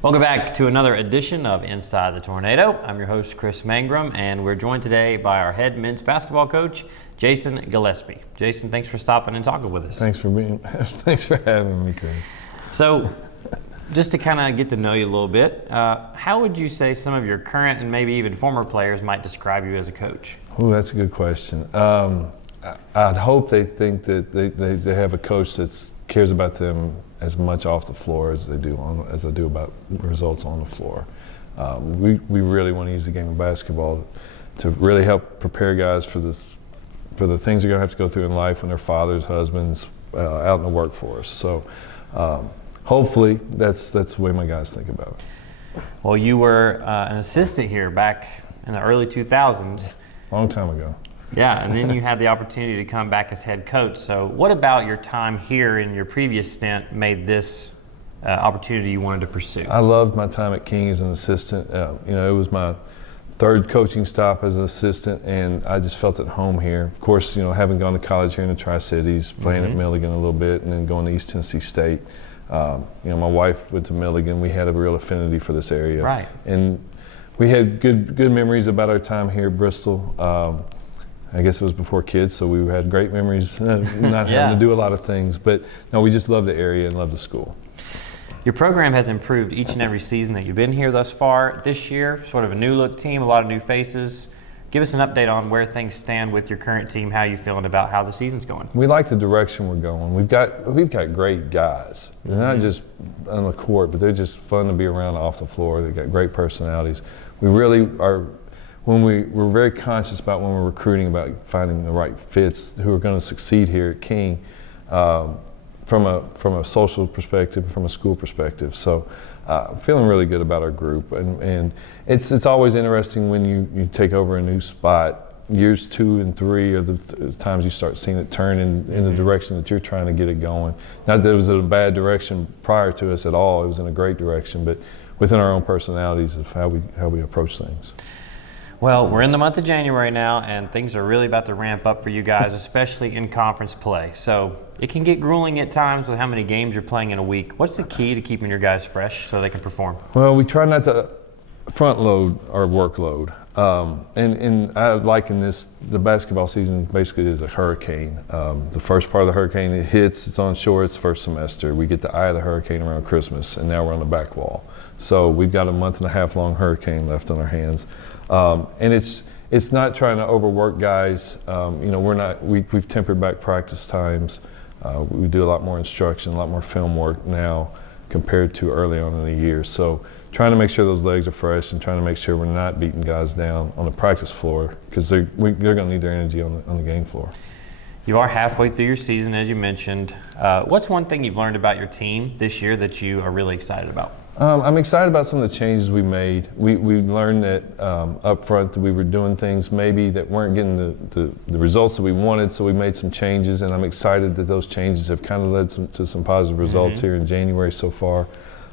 Welcome back to another edition of Inside the Tornado. I'm your host, Chris Mangrum, and we're joined today by our head men's basketball coach, Jason Gillespie. Jason, thanks for stopping and talking with us. Thanks for having me, Chris. So, just to kind of get to know you a little bit, how would you say some of your current and maybe even former players might describe you as a coach? Oh, that's a good question. I'd hope they think that they have a coach that cares about them as much off the floor as I do about results on the floor. We really want to use the game of basketball to really help prepare guys for the things they're going to have to go through in life when they're fathers, husbands, out in the workforce. So hopefully that's the way my guys think about it. Well, you were an assistant here back in the early 2000s. Long time ago. Yeah, and then you had the opportunity to come back as head coach. So what about your time here in your previous stint made this opportunity you wanted to pursue? I loved my time at King as an assistant. It was my third coaching stop as an assistant, and I just felt at home here. Of course, having gone to college here in the Tri-Cities, playing at Milligan a little bit, and then going to East Tennessee State. My wife went to Milligan. We had a real affinity for this area. Right. And we had good memories about our time here at Bristol. I guess it was before kids, so we had great memories, not having to do a lot of things. But no, we just love the area and love the school. Your program has improved each and every season that you've been here thus far. This year, sort of a new look team, a lot of new faces. Give us an update on where things stand with your current team, how you feeling about how the season's going. We like the direction we're going. We've got great guys. They're not just on the court, but they're just fun to be around off the floor. They've got great personalities. We really are. We're very conscious about when we're recruiting about finding the right fits who are going to succeed here at King from a social perspective, from a school perspective. So feeling really good about our group. And it's always interesting when you take over a new spot. Years 2 and 3 are the times you start seeing it turn in the direction that you're trying to get it going. Not that it was in a bad direction prior to us at all. It was in a great direction, but within our own personalities of how we approach things. Well, we're in the month of January now, and things are really about to ramp up for you guys, especially in conference play. So it can get grueling at times with how many games you're playing in a week. What's the key to keeping your guys fresh so they can perform? Well, we try not to front load our workload. And I liken the basketball season basically is a hurricane. The first part of the hurricane, it hits, it's on shore, it's first semester. We get the eye of the hurricane around Christmas, and now we're on the back wall. So we've got a month and a half long hurricane left on our hands. And it's not trying to overwork guys. We've tempered back practice times. We do a lot more instruction, a lot more film work now compared to early on in the year. So trying to make sure those legs are fresh and trying to make sure we're not beating guys down on the practice floor because they're going to need their energy on the game floor. You are halfway through your season, as you mentioned. What's one thing you've learned about your team this year that you are really excited about? I'm excited about some of the changes we made. We learned that up front that we were doing things maybe that weren't getting the results that we wanted, so we made some changes, and I'm excited that those changes have kind of led to some positive results here in January so far.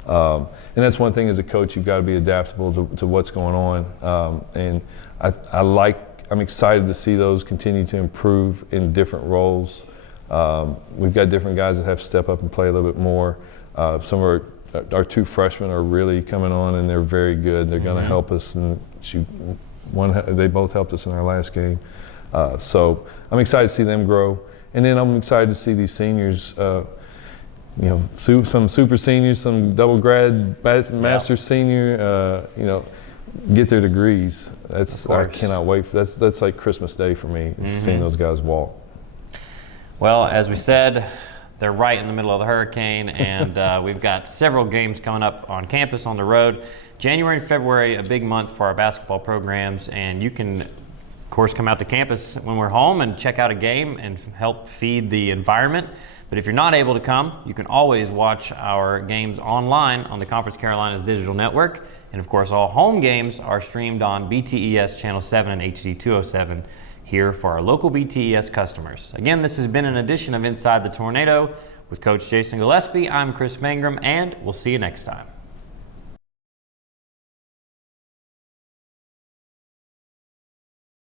And that's one thing as a coach, you've got to be adaptable to what's going on. And I'm excited to see those continue to improve in different roles. We've got different guys that have to step up and play a little bit more. Some of our 2 freshmen are really coming on, and they're very good. They're going to help us, and they both helped us in our last game. So I'm excited to see them grow. And then I'm excited to see these seniors, some super seniors, some double grad master senior, get their degrees. I cannot wait. That's like Christmas Day for me, seeing those guys walk. Well, as we said, they're right in the middle of the hurricane, and we've got several games coming up on campus, on the road. January and February, a big month for our basketball programs, and you can, of course, come out to campus when we're home and check out a game and help feed the environment. But if you're not able to come, you can always watch our games online on the Conference Carolinas Digital Network. And of course, all home games are streamed on BTES Channel 7 and HD 207 here for our local BTES customers. Again, this has been an edition of Inside the Tornado with Coach Jason Gillespie. I'm Chris Mangrum, and we'll see you next time.